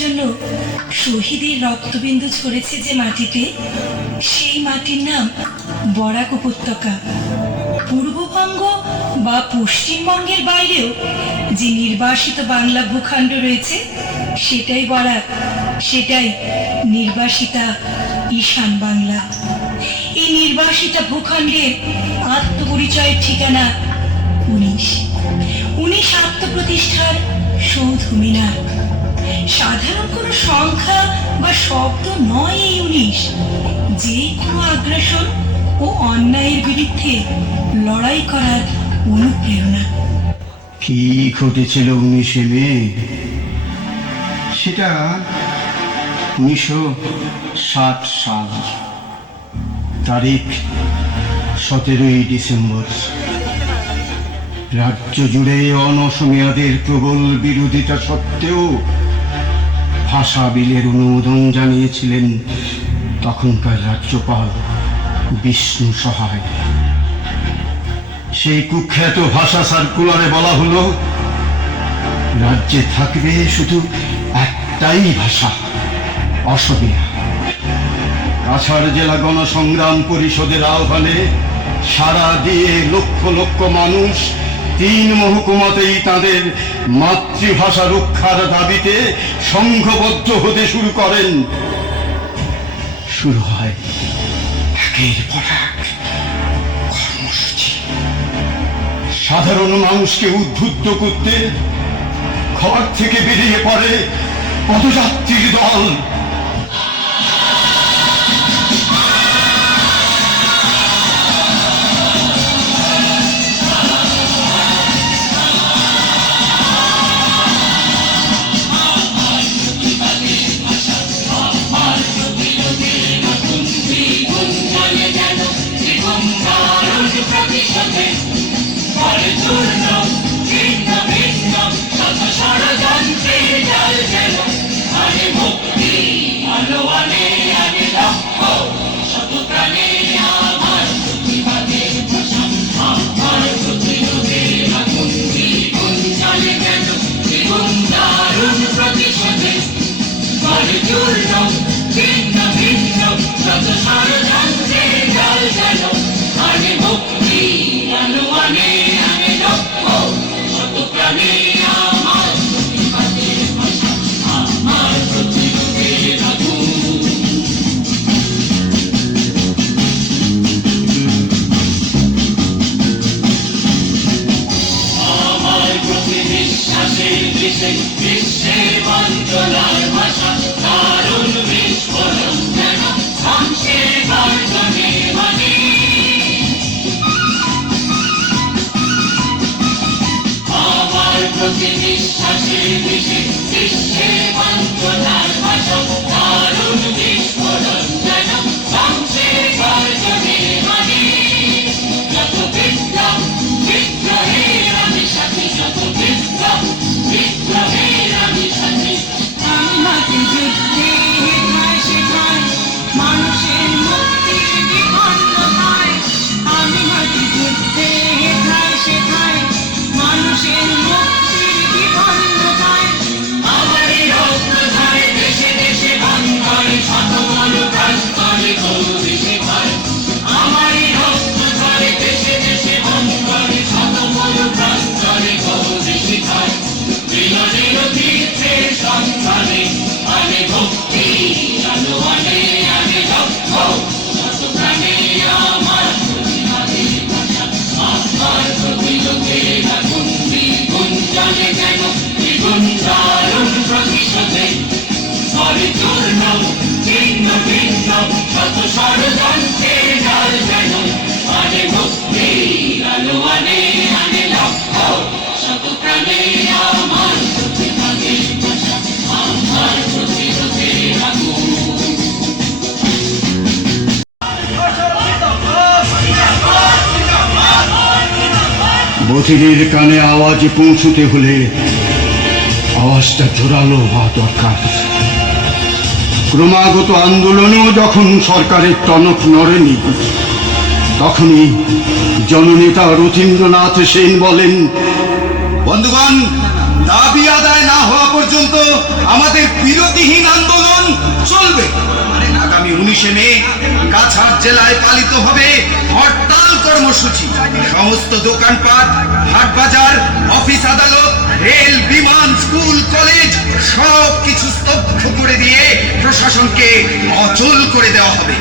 জন্য শহীদের রক্তবিন্দু ঝরেছে যে মাটিতে, সেই মাটির নাম বরাক উপত্যকা। পূর্ববঙ্গ বা পশ্চিমবঙ্গের বাইরেও যে নির্বাসিত বাংলা ভূখণ্ড রয়েছে সেটাই বরাক, সেটাই নির্বাসিতা ঈশান বাংলা। এই নির্বাসিতা ভূখণ্ডের আত্মপরিচয়ের ঠিকানা 19 আত্মপ্রতিষ্ঠার সৌধ মিনার। সাধারণ কোনো সংখ্যা বা শব্দ নয় এই 19, যে কোনো আগ্রাসন ও অন্যায়ের বিরুদ্ধে লড়াই করার অনুপ্রেরণা। কি ঘটেছিল 19 মে? সেটা 1960 সাল, তারিখ 17 ডিসেম্বর। রাজ্য জুড়ে অনসমীয়াদের প্রবল বিরোধিতা সত্ত্বেও ভাষা বিলের অনুমোদন জানিয়েছিলেন তখনকার রাজ্যপাল বিষ্ণু সহায়। সেই কুখ্যাত ভাষা সার্কুলারে বলা হলো, রাজ্যে থাকবে শুধু একটাই ভাষা, অসমীয়া। কাছাড় জেলা গণসংগ্রাম পরিষদের আহ্বানে সাড়া দিয়ে লক্ষ লক্ষ মানুষ 3 মহকুমাতেই তাদের মাতৃভাষা রক্ষার দাবিতে সংঘবদ্ধ হতে শুরু করেন। শুরু হয় একের পর এক কর্মসূচি। সাধারণ মানুষকে উদ্বুদ্ধ করতে ঘর থেকে বেরিয়ে পড়ে পদযাত্রীর দল। বধিরের কানে আওয়াজ পৌঁছতে হলে আওয়াজটা জোরালো হওয়া দরকার। ক্রমাগত আন্দোলনেও যখন সরকারের টনক নড়েনি, তখনই জননেতা রথীন্দ্রনাথ সেন বলেন, বন্ধুগণ, দাবি আদায় না হওয়া পর্যন্ত পর্যন্ত আমাদের বিরতিহীন আন্দোলন চলবে। আগামী 19শে মে কাছাড় জেলায় পালিত হবে হরতাল কর্মসূচি। সমস্ত দোকানপাট, হাট বাজার, অফিস আদালত, রেল, বিমান, স্কুল, কলেজ সব কিছু স্তব্ধ করে দিয়ে প্রশাসনকে অচল করে দেওয়া হবে।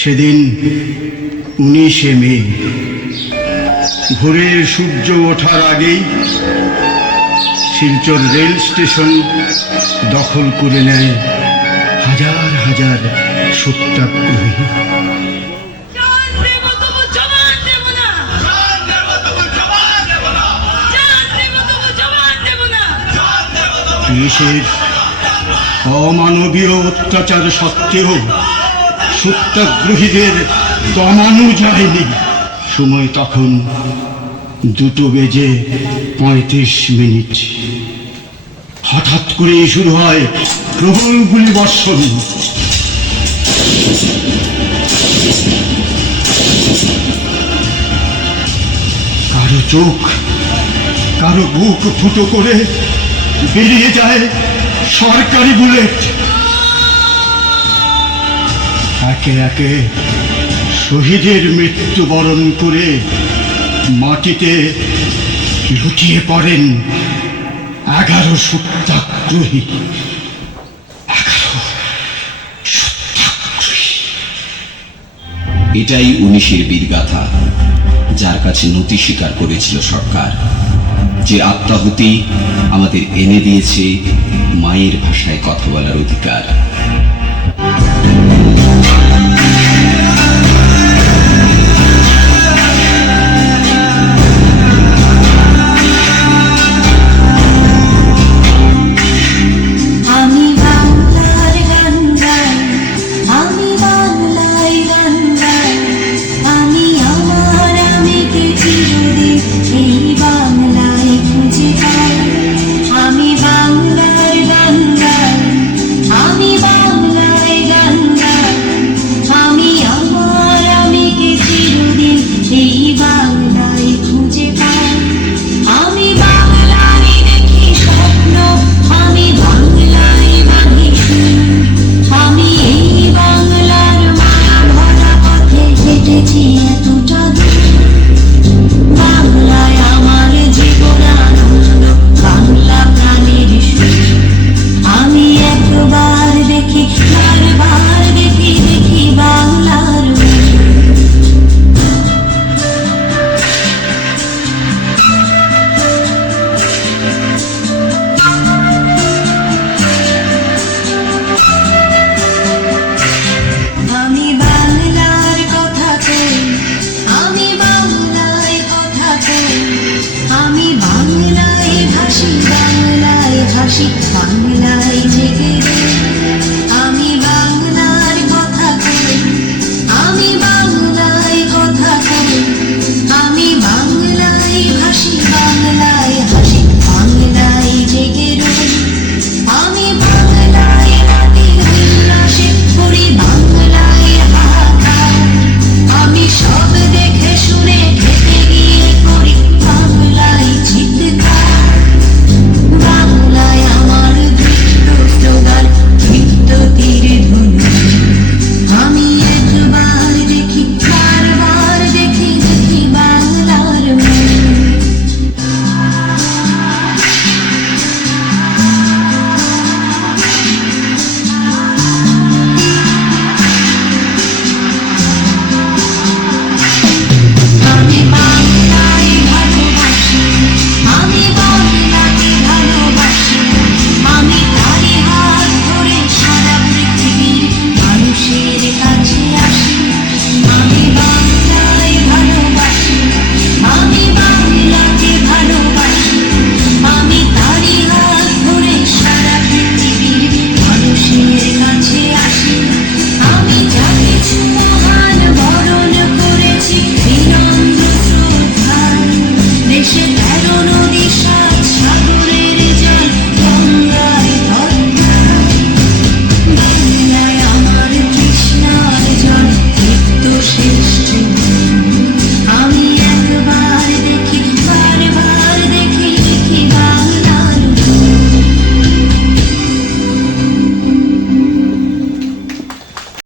সেদিন 19শে মে ভোরের সূর্য ওঠার আগেই শিলচর রেল স্টেশন দখল করে নেয় হাজার হাজার সত্যাগ্রহী। দেশের অমানবীয় অত্যাচার সত্ত্বেও সত্যাগ্রহীদের দমানো যায়নি। সময় তখন 2:35। হঠাৎ করেই শুরু হয় প্রবল গুলিবর্ষণ। কারো চোখ, কারো বুক ফুটো করে বেরিয়ে যায় সরকারি বুলেট। একে একে শহীদের মৃত্যুবরণ করে মাটিতে লুটিয়ে পড়েন 11 সত্যাগ্রহী। এটাই 19-এর বীরগাথা, যার কাছে নতি স্বীকার করেছিল সরকার, যে আত্মাহুতি আমাদের এনে দিয়েছে মায়ের ভাষায় কথা বলার অধিকার।